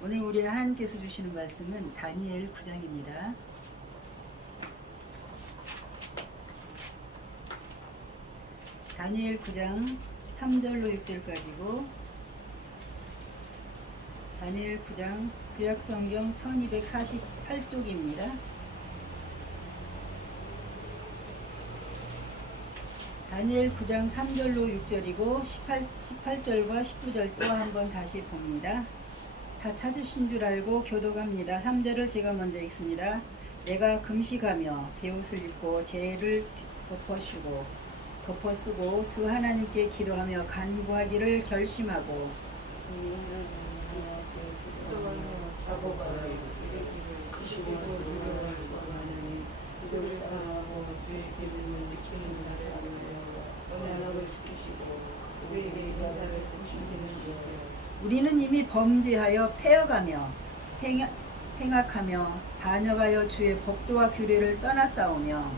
오늘 우리 하나님께서 주시는 말씀은 다니엘 9장입니다. 다니엘 9장 3절로 6절까지고 다니엘 9장 구약성경 1248쪽입니다. 다니엘 9장 3절로 6절이고 18절과 19절 또 한번 다시 봅니다. 다 찾으신 줄 알고 교독합니다. 3절을 제가 먼저 읽습니다. 내가 금식하며 베옷을 입고 죄를 덮어쓰고 주 하나님께 기도하며 간구하기를 결심하고 우리는 이미 범죄하여 패어가며 행악하며 반역하여 주의 법도와 규례를 떠나싸우며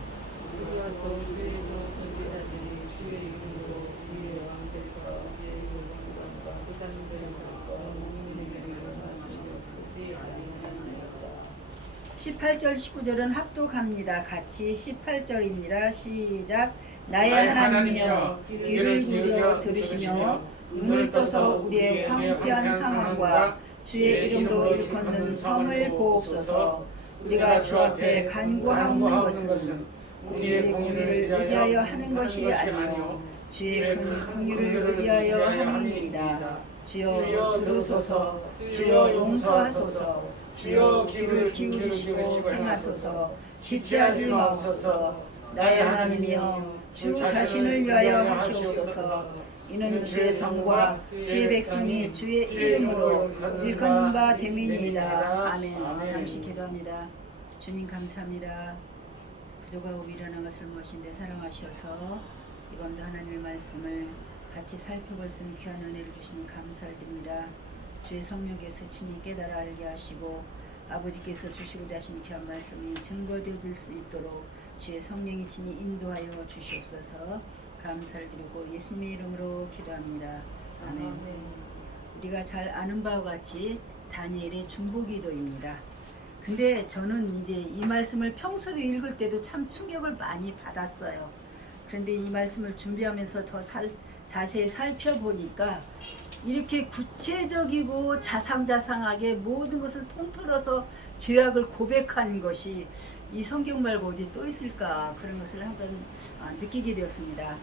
(18절) (19절은) 합독합니다. 같이 18절입니다. 시작. 나의 하나님이여 귀를 기울여 들으시며 눈을 떠서 우리의 황폐한 상황과 주의 이름으로 일컫는 성을 보옵소서. 우리가 주 앞에 간구하는 것은 우리의 공의를 의지하여 하는 것이 아니요 주의 큰 긍휼을 의지하여 함이니이다. 주여 들으소서. 주여 용서하소서. 주여 귀를 기울이시고 행하소서. 지체하지 마옵소서. 나의 하나님이여 주 자신을 위하여 하시옵소서. 이는 주의 성과 주의 백성이 주의 이름으로 일컫는 바 됨이니이다. 아멘. 잠시 기도합니다. 주님 감사합니다. 부족하고 미련한 것을 모신데 사랑하셔서 이번도 하나님의 말씀을 같이 살펴볼 수 있는 귀한 은혜를 주시니 감사를 드립니다. 주의 성령께서 주님 깨달아 알게 하시고 아버지께서 주시고자 하신 귀한 말씀이 증거되어질 수 있도록 주의 성령이 친히 인도하여 주시옵소서. 감사를 드리고 예수님의 이름으로 기도합니다. 아멘. 우리가 잘 아는 바와 같이 다니엘의 중보기도입니다. 근데 저는 이제 이 말씀을 평소에 읽을 때도 참 충격을 많이 받았어요. 그런데 이 말씀을 준비하면서 더 자세히 살펴보니까 이렇게 구체적이고 자상자상하게 모든 것을 통틀어서 죄악을 고백한 것이 이 성경 말고 어디 또 있을까, 그런 것을 한번 느끼게 되었습니다.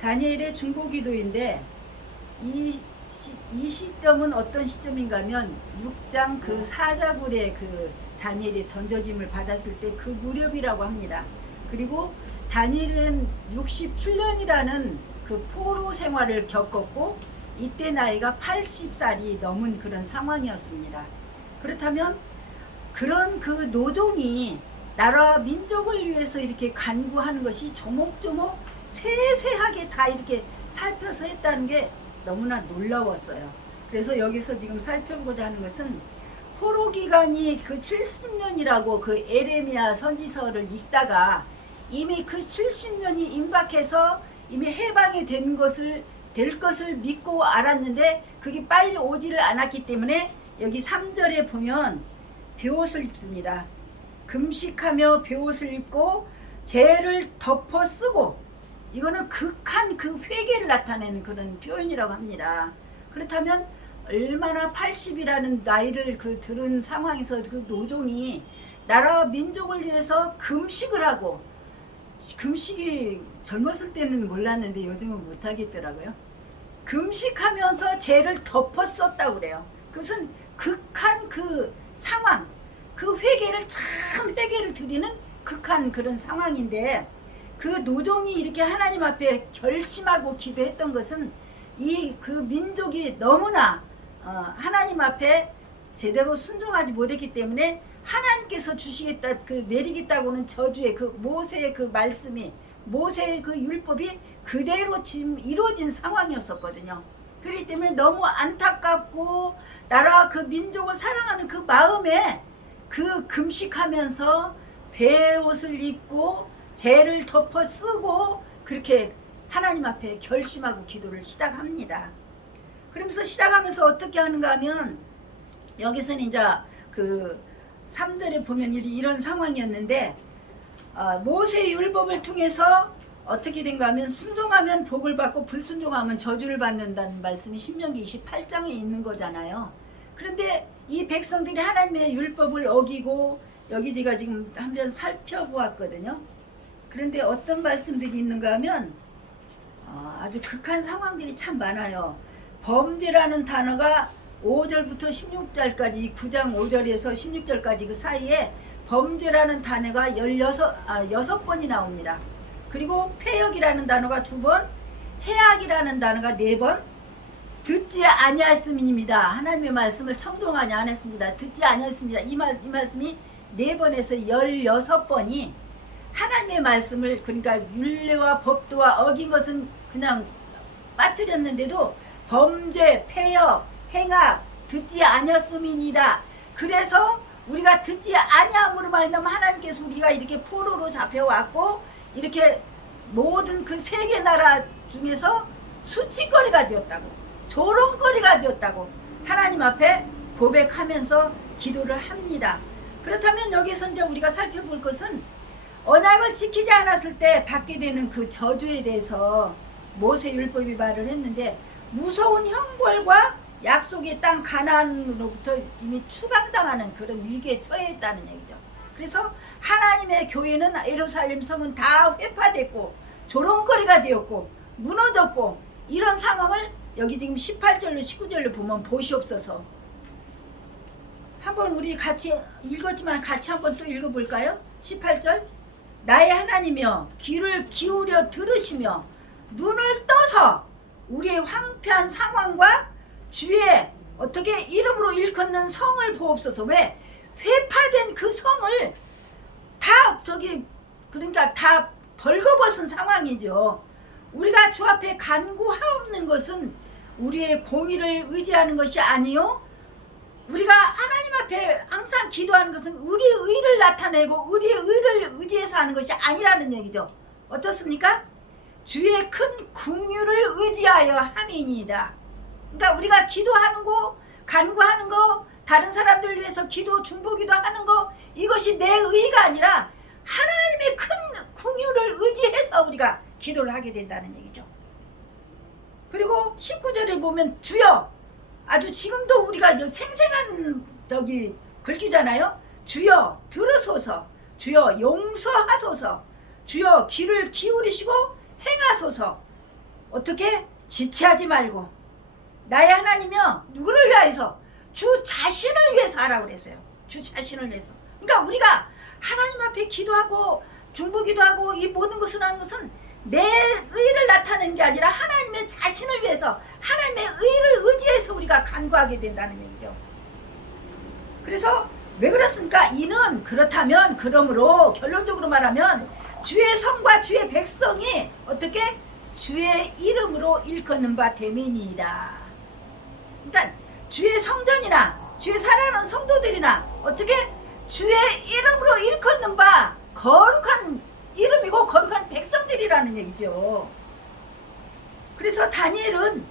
다니엘의 중보기도인데 이 시점은 어떤 시점인가 하면 6장 그 사자굴에 그 다니엘이 던져짐을 받았을 때 그 무렵이라고 합니다. 그리고 다니엘은 67년이라는 그 포로 생활을 겪었고 이때 나이가 80살이 넘은 그런 상황이었습니다. 그렇다면 그런 그 노동이 나라와 민족을 위해서 이렇게 간구하는 것이 조목조목 세세하게 다 이렇게 살펴서 했다는 게 너무나 놀라웠어요. 그래서 여기서 지금 살펴보고자 하는 것은 포로 기간이 그 70년이라고 그 에레미야 선지서를 읽다가 이미 그 70년이 임박해서 이미 해방이 될 것을 믿고 알았는데 그게 빨리 오지를 않았기 때문에 여기 3절에 보면 베옷을 입습니다. 금식하며 베옷을 입고 죄를 덮어 쓰고, 이거는 극한 그 회개를 나타내는 그런 표현이라고 합니다. 그렇다면 얼마나 80이라는 나이를 들은 상황에서 그 노동이 나라와 민족을 위해서 금식을 하고, 금식이 젊었을 때는 몰랐는데 요즘은 못하겠더라고요. 금식하면서 죄를 덮어 썼다고 그래요. 그것은 극한 그 상황, 그 회개를 드리는 극한 그런 상황인데, 그 노동이 이렇게 하나님 앞에 결심하고 기도했던 것은 이 그 민족이 너무나 하나님 앞에 제대로 순종하지 못했기 때문에 하나님께서 주시겠다, 그 내리겠다고는 저주의 그 모세의 그 말씀이, 모세의 그 율법이 그대로 지금 이루어진 상황이었었거든요. 그렇기 때문에 너무 안타깝고 나라와 그 민족을 사랑하는 그 마음에 그 금식하면서 베옷을 입고 죄를 덮어 쓰고 그렇게 하나님 앞에 결심하고 기도를 시작합니다. 그러면서 시작하면서 어떻게 하는가 하면 여기서는 이제 그 3절에 보면 이런 상황이었는데 모세의 율법을 통해서 어떻게 된가 하면 순종하면 복을 받고 불순종하면 저주를 받는다는 말씀이 신명기 28장에 있는 거잖아요. 그런데 이 백성들이 하나님의 율법을 어기고 여기 제가 지금 한번 살펴보았거든요. 그런데 어떤 말씀들이 있는가 하면 아주 극한 상황들이 참 많아요. 범죄라는 단어가 5절부터 16절까지 9장 5절에서 16절까지 그 사이에 범죄라는 단어가 6번이 나옵니다. 그리고 폐역이라는 단어가 2번, 해악이라는 단어가 4번, 듣지 아니하였음입니다. 하나님의 말씀을 청종하지 않았습니다. 듣지 아니하였습니다. 이 말씀이 4번에서 16번이 하나님의 말씀을, 그러니까 율례와 법도와 어긴 것은 그냥 빠뜨렸는데도 범죄, 폐역, 행악, 듣지 아니하였음이니이다. 그래서 우리가 듣지 아니함으로 말미암아 하나님께서 우리가 이렇게 포로로 잡혀왔고 이렇게 모든 그 세계 나라 중에서 수치거리가 되었다고, 조롱거리가 되었다고 하나님 앞에 고백하면서 기도를 합니다. 그렇다면 여기서 이제 우리가 살펴볼 것은 언약을 지키지 않았을 때 받게 되는 그 저주에 대해서 모세 율법이 말을 했는데, 무서운 형벌과 약속의 땅 가나안으로부터 이미 추방당하는 그런 위기에 처해 있다는 얘기죠. 그래서 하나님의 교회는, 예루살렘 성은 다 회파됐고 조롱거리가 되었고 무너졌고, 이런 상황을 여기 지금 18절로 19절로 보면 보시옵소서. 한번 우리 같이 읽었지만 같이 한번 또 읽어볼까요? 18절, 나의 하나님이여 귀를 기울여 들으시며 눈을 떠서 우리의 황폐한 상황과 주의 어떻게 이름으로 일컫는 성을 보옵소서. 왜? 회파된 그 성을 다 그러니까 다 벌거벗은 상황이죠. 우리가 주 앞에 간구하옵는 것은 우리의 공의를 의지하는 것이 아니요, 우리가 하나님 앞에 항상 기도하는 것은 우리의 의를 나타내고 우리의 의를 의지해서 하는 것이 아니라는 얘기죠. 어떻습니까? 주의 큰 긍휼을 의지하여 함이니이다. 그러니까 우리가 기도하는 거, 간구하는 거, 다른 사람들을 위해서 기도, 중보기도 하는 거, 이것이 내 의가 아니라 하나님의 큰 긍휼을 의지해서 우리가 기도를 하게 된다는 얘기죠. 그리고 19절에 보면 주여, 아주 지금도 우리가 생생한 글귀잖아요. 주여 들으소서, 주여 용서하소서, 주여 귀를 기울이시고 행하소서. 어떻게? 지체하지 말고. 나의 하나님이여, 누구를 위해서? 주 자신을 위해서 하라고 그랬어요. 주 자신을 위해서. 그러니까 우리가 하나님 앞에 기도하고 중보기도하고 이 모든 것을 하는 것은 내 의를 나타내는 게 아니라 하나님의 자신을 위해서, 하나님의 의를 의지해서 우리가 간구하게 된다는 얘기죠. 그래서 왜 그렇습니까? 이는 그렇다면, 그러므로 결론적으로 말하면 주의 성과 주의 백성이 어떻게? 주의 이름으로 일컫는 바 됨이니이다. 그러니까 주의 성전이나 주의 사랑하는 성도들이나 어떻게? 주의 이름으로 일컫는 바 거룩한 이름이고 거룩한 백성들이라는 얘기죠. 그래서 다니엘은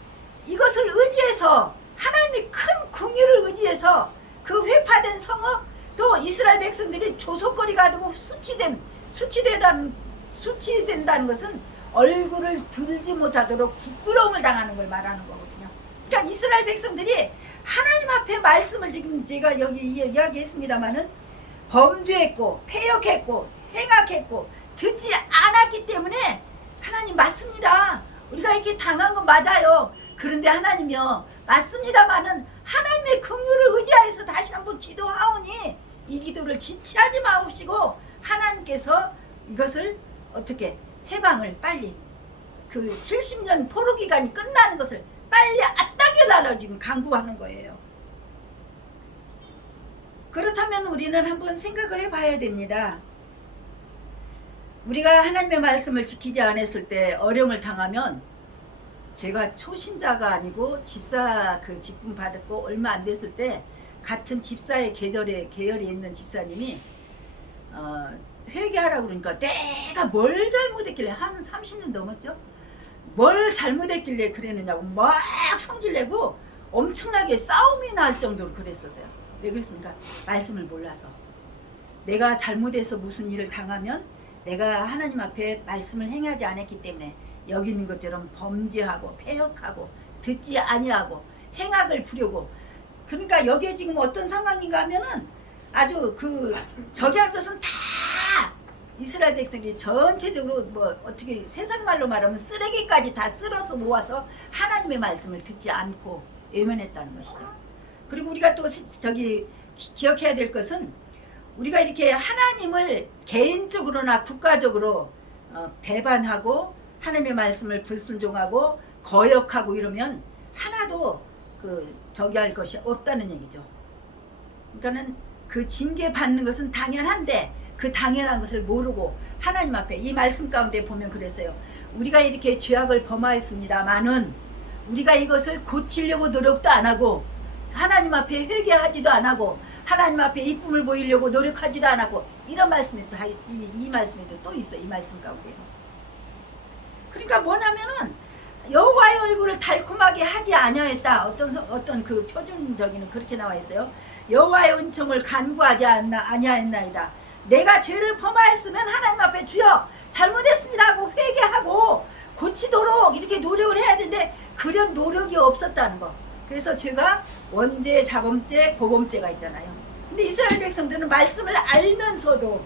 이것을 의지해서, 하나님의 큰 긍휼을 의지해서 그 회파된 성읍, 또 이스라엘 백성들이 조속거리가 되고 수치된다는 것은 얼굴을 들지 못하도록 부끄러움을 당하는 걸 말하는 거거든요. 그러니까 이스라엘 백성들이 하나님 앞에 말씀을, 지금 제가 여기 이야기했습니다마는 범죄했고 폐역했고 행악했고 듣지 않았기 때문에, 하나님 맞습니다, 우리가 이렇게 당한 건 맞아요. 그런데 하나님이요, 맞습니다마는 하나님의 긍휼을 의지하여서 다시 한번 기도하오니 이 기도를 지체하지 마옵시고, 하나님께서 이것을 어떻게 해방을 빨리, 그 70년 포로 기간이 끝나는 것을 빨리 앞당겨 달라고 지금 간구하는 거예요. 그렇다면 우리는 한번 생각을 해봐야 됩니다. 우리가 하나님의 말씀을 지키지 않았을 때 어려움을 당하면, 제가 초신자가 아니고 집사 그 직분 받았고 얼마 안 됐을 때 같은 집사의 계열에 있는 집사님이 회개하라고 그러니까, 내가 뭘 잘못했길래, 한 30년 넘었죠? 뭘 잘못했길래 그랬느냐고 막 성질내고 엄청나게 싸움이 날 정도로 그랬었어요. 왜 그랬습니까? 말씀을 몰라서. 내가 잘못해서 무슨 일을 당하면 내가 하나님 앞에 말씀을 행하지 않았기 때문에 여기 있는 것처럼 범죄하고 패역하고 듣지 아니하고 행악을 부려고. 그러니까 여기에 지금 어떤 상황인가 하면은 아주 저기 할 것은 다 이스라엘 백성들이 전체적으로 뭐 어떻게 세상 말로 말하면 쓰레기까지 다 쓸어서 모아서 하나님의 말씀을 듣지 않고 외면했다는 것이죠. 그리고 우리가 또 저기 기억해야 될 것은 우리가 이렇게 하나님을 개인적으로나 국가적으로 배반하고 하나님의 말씀을 불순종하고 거역하고 이러면 하나도 저기 할 것이 없다는 얘기죠. 그러니까는 그 징계 받는 것은 당연한데 그 당연한 것을 모르고 하나님 앞에 이 말씀 가운데 보면 그랬어요. 우리가 이렇게 죄악을 범하였습니다마는 우리가 이것을 고치려고 노력도 안 하고 하나님 앞에 회개하지도 안 하고 하나님 앞에 이쁨을 보이려고 노력하지도 안 하고 이런 말씀이 또 이 말씀에도 또 있어. 이 말씀 가운데. 그러니까 뭐냐면은 여호와의 얼굴을 달콤하게 하지 아니하였다. 어떤 그 표준적인 그렇게 나와 있어요. 여호와의 은총을 간구하지 아니하였나이다. 내가 죄를 범하였으면 하나님 앞에 주여 잘못했습니다 하고 회개하고 고치도록 이렇게 노력을 해야 되는데 그런 노력이 없었다는 거. 그래서 죄가 원죄, 자범죄, 고범죄가 있잖아요. 근데 이스라엘 백성들은 말씀을 알면서도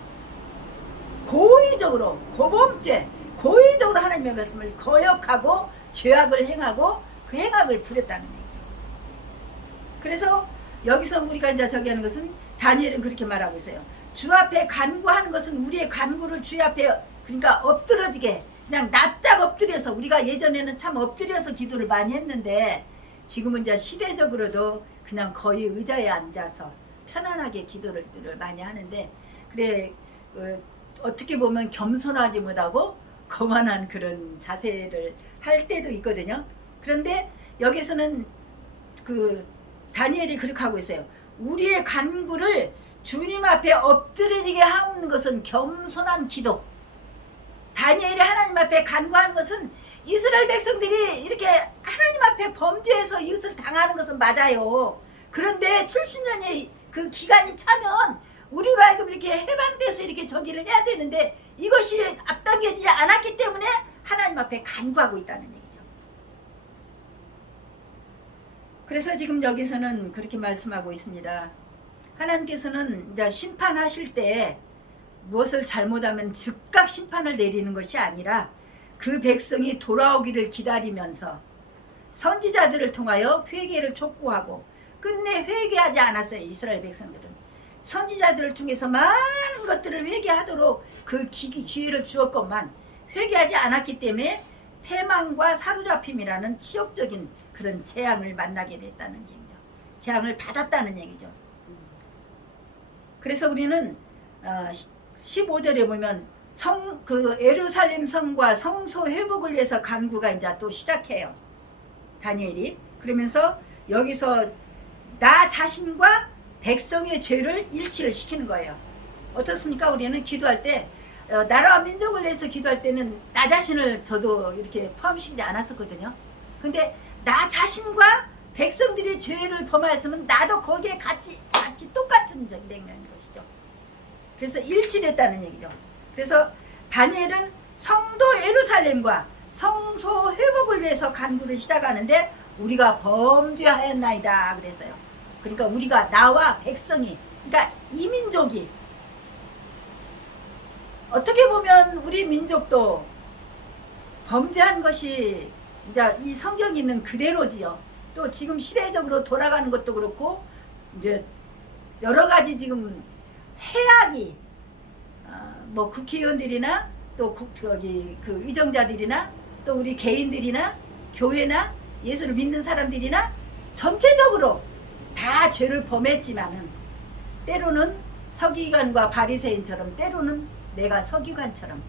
고의적으로 고범죄, 고의적으로 하나님의 말씀을 거역하고 죄악을 행하고 그 행악을 부렸다는 얘기죠. 그래서 여기서 우리가 이제 저기 하는 것은 다니엘은 그렇게 말하고 있어요. 주 앞에 간구하는 것은 우리의 간구를 주 앞에 그러니까 엎드러지게 그냥 납작 엎드려서 우리가 예전에는 참 엎드려서 기도를 많이 했는데 지금은 이제 시대적으로도 그냥 거의 의자에 앉아서 편안하게 기도를 많이 하는데 그래 어떻게 보면 겸손하지 못하고 거만한 그런 자세를 할 때도 있거든요. 그런데 여기서는 다니엘이 그렇게 하고 있어요. 우리의 간구를 주님 앞에 엎드려지게 하는 것은 겸손한 기도. 다니엘이 하나님 앞에 간구하는 것은 이스라엘 백성들이 이렇게 하나님 앞에 범죄해서 이것을 당하는 것은 맞아요. 그런데 70년의 그 기간이 차면 우리로 하여금 이렇게 해방돼서 이렇게 저기를 해야 되는데 이것이 앞당겨지지 않았기 때문에 하나님 앞에 간구하고 있다는 얘기죠. 그래서 지금 여기서는 그렇게 말씀하고 있습니다. 하나님께서는 이제 심판하실 때 무엇을 잘못하면 즉각 심판을 내리는 것이 아니라 그 백성이 돌아오기를 기다리면서 선지자들을 통하여 회개를 촉구하고 끝내 회개하지 않았어요. 이스라엘 백성들은 선지자들을 통해서 많은 것들을 회개하도록 그 기회를 주었건만 회개하지 않았기 때문에 패망과 사로잡힘이라는 치욕적인 그런 재앙을 만나게 됐다는 얘기죠. 재앙을 받았다는 얘기죠. 그래서 우리는 15절에 보면 예루살렘 성과 성소 회복을 위해서 간구가 이제 또 시작해요. 다니엘이. 그러면서 여기서 나 자신과 백성의 죄를 일치를 시키는 거예요. 어떻습니까? 우리는 기도할 때 나라와 민족을 위해서 기도할 때는 나 자신을 저도 이렇게 포함시키지 않았었거든요. 근데 나 자신과 백성들이 죄를 범하였으면 나도 거기에 같이 똑같은 적이 되는 것이죠. 그래서 일치됐다는 얘기죠. 그래서 다니엘은 성도 예루살렘과 성소 회복을 위해서 간구를 시작하는데 우리가 범죄하였나이다 그랬어요. 그러니까 우리가 나와 백성이 그러니까 이 민족이 어떻게 보면 우리 민족도 범죄한 것이 이제 이 성경에 있는 그대로지요. 또 지금 시대적으로 돌아가는 것도 그렇고 이제 여러 가지 지금 해악이 뭐 국회의원들이나 또 그 위정자들이나 또 우리 개인들이나 교회나 예수를 믿는 사람들이나 전체적으로 다 죄를 범했지만은 때로는 서기관과 바리새인처럼 때로는 내가 서기관처럼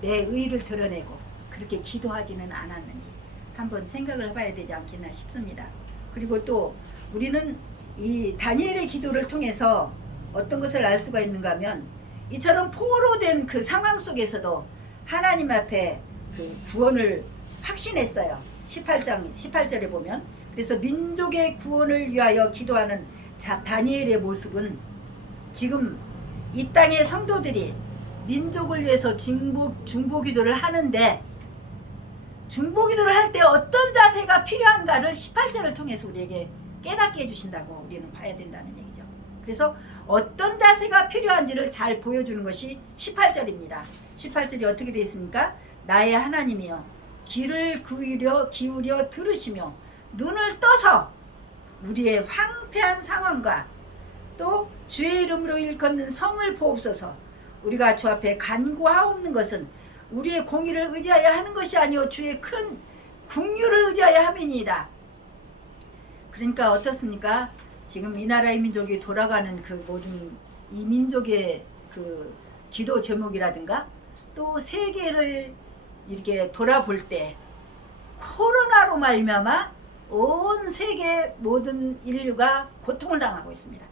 내 의를 드러내고 그렇게 기도하지는 않았는지 한번 생각을 해봐야 되지 않겠나 싶습니다. 그리고 또 우리는 이 다니엘의 기도를 통해서 어떤 것을 알 수가 있는가 하면 이처럼 포로된 그 상황 속에서도 하나님 앞에 그 구원을 확신했어요. 18절에 보면 그래서 민족의 구원을 위하여 기도하는 다니엘의 모습은 지금 이 땅의 성도들이 민족을 위해서 중보 기도를 하는데, 중보 기도를 할 때 어떤 자세가 필요한가를 18절을 통해서 우리에게 깨닫게 해주신다고 우리는 봐야 된다는 얘기죠. 그래서 어떤 자세가 필요한지를 잘 보여주는 것이 18절입니다. 18절이 어떻게 되어 있습니까? 나의 하나님이여 귀를 기울여 들으시며 눈을 떠서 우리의 황폐한 상황과 또 주의 이름으로 일컫는 성을 보옵소서. 우리가 주 앞에 간구하옵는 것은 우리의 공의를 의지하여 하는 것이 아니오 주의 큰 국률을 의지하여 함이니이다. 그러니까 어떻습니까? 지금 이 나라의 민족이 돌아가는 그 모든 이 민족의 그 기도 제목이라든가 또 세계를 이렇게 돌아볼 때 코로나로 말미암아 온 세계 모든 인류가 고통을 당하고 있습니다.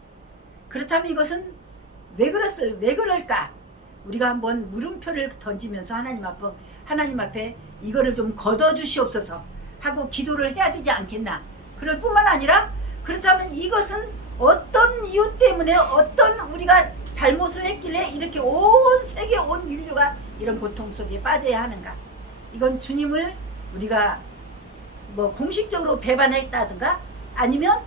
그렇다면 이것은 왜 그럴까? 우리가 한번 물음표를 던지면서 하나님 앞에 이거를 좀 걷어주시옵소서 하고 기도를 해야 되지 않겠나. 그럴 뿐만 아니라 그렇다면 이것은 어떤 이유 때문에 어떤 우리가 잘못을 했길래 이렇게 온 세계 온 인류가 이런 고통 속에 빠져야 하는가. 이건 주님을 우리가 뭐 공식적으로 배반했다든가 아니면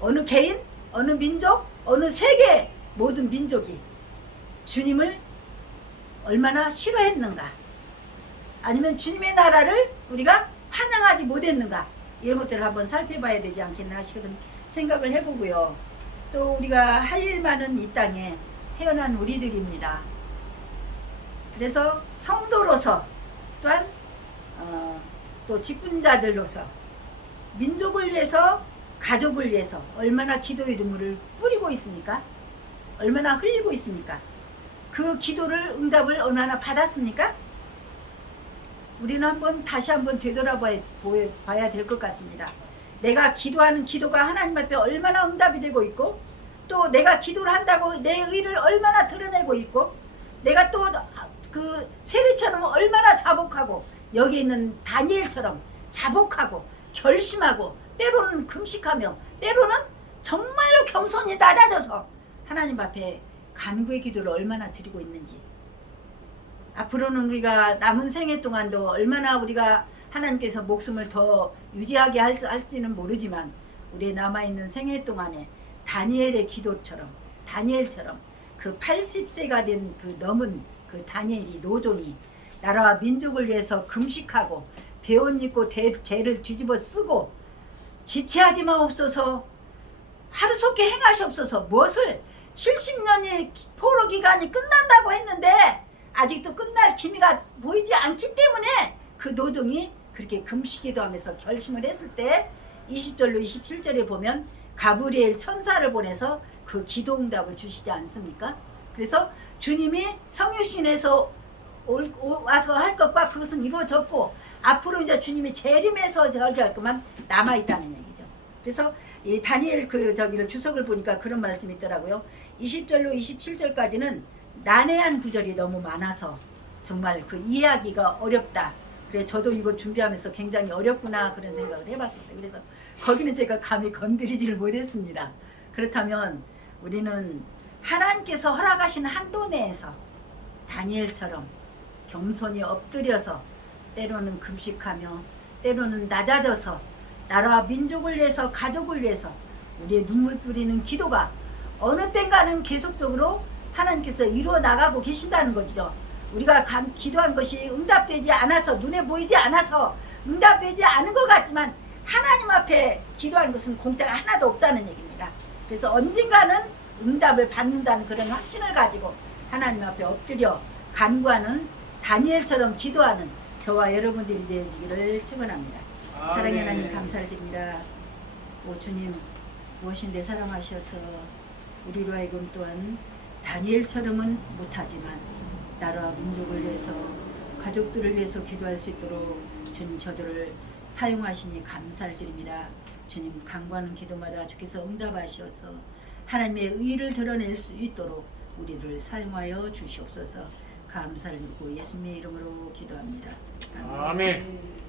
어느 개인, 어느 민족, 어느 세계 모든 민족이 주님을 얼마나 싫어했는가, 아니면 주님의 나라를 우리가 환영하지 못했는가, 이런 것들을 한번 살펴봐야 되지 않겠나 싶은 생각을 해보고요. 또 우리가 할 일 많은 이 땅에 태어난 우리들입니다. 그래서 성도로서 또한 또 직분자들로서 민족을 위해서, 가족을 위해서 얼마나 기도의 눈물을 뿌리고 있습니까? 얼마나 흘리고 있습니까? 그 기도를 응답을 얼마나 받았습니까? 우리는 다시 한번 되돌아봐야 될 것 같습니다. 내가 기도하는 기도가 하나님 앞에 얼마나 응답이 되고 있고, 또 내가 기도를 한다고 내 의를 얼마나 드러내고 있고, 내가 또 그 세리처럼 얼마나 자복하고, 여기 있는 다니엘처럼 자복하고 결심하고 때로는 금식하며 때로는 정말로 겸손히 낮아져서 하나님 앞에 간구의 기도를 얼마나 드리고 있는지, 앞으로는 우리가 남은 생애 동안도 얼마나 우리가 하나님께서 목숨을 더 유지하게 할지는 모르지만 우리의 남아있는 생애 동안에 다니엘의 기도처럼, 다니엘처럼 그 80세가 된 그 넘은 그 다니엘이, 노종이 나라와 민족을 위해서 금식하고 배옷 입고 죄를 뒤집어 쓰고 지체하지 마옵소서, 하루속히 행하시옵소서. 무엇을 70년의 포로 기간이 끝난다고 했는데 아직도 끝날 기미가 보이지 않기 때문에 그 노종이 그렇게 금식기도 하면서 결심을 했을 때 20절로 27절에 보면 가브리엘 천사를 보내서 그 기도 응답을 주시지 않습니까? 그래서 주님이 성유신에서 와서 할 것과 그것은 이루어졌고 앞으로 이제 주님이 재림해서 저기할 것만 남아있다는 얘기죠. 그래서 이 다니엘 저기를 주석을 보니까 그런 말씀이 있더라고요. 20절로 27절까지는 난해한 구절이 너무 많아서 정말 그 이해하기가 어렵다. 그래 저도 이거 준비하면서 굉장히 어렵구나 그런 생각을 해봤었어요. 그래서 거기는 제가 감히 건드리지를 못했습니다. 그렇다면 우리는 하나님께서 허락하신 한도 내에서 다니엘처럼 겸손히 엎드려서 때로는 금식하며 때로는 낮아져서 나라와 민족을 위해서, 가족을 위해서 우리의 눈물 뿌리는 기도가 어느 땐가는 계속적으로 하나님께서 이루어 나가고 계신다는 거죠. 우리가 기도한 것이 응답되지 않아서, 눈에 보이지 않아서 응답되지 않은 것 같지만 하나님 앞에 기도하는 것은 공짜가 하나도 없다는 얘기입니다. 그래서 언젠가는 응답을 받는다는 그런 확신을 가지고 하나님 앞에 엎드려 간구하는 다니엘처럼 기도하는 저와 여러분들이 되어지기를 축원합니다. 사랑의 하나님 감사를 드립니다. 오 주님, 무엇인데 사랑하셔서 우리로 하여금 또한 다니엘처럼은 못하지만 나라와 민족을 위해서, 가족들을 위해서 기도할 수 있도록 주님 저들을 사용하시니 감사를 드립니다. 주님, 간구하는 기도마다 주께서 응답하셔서 하나님의 의를 드러낼 수 있도록 우리를 사용하여 주시옵소서. 감사를 드리고 예수님의 이름으로 기도합니다. 아멘.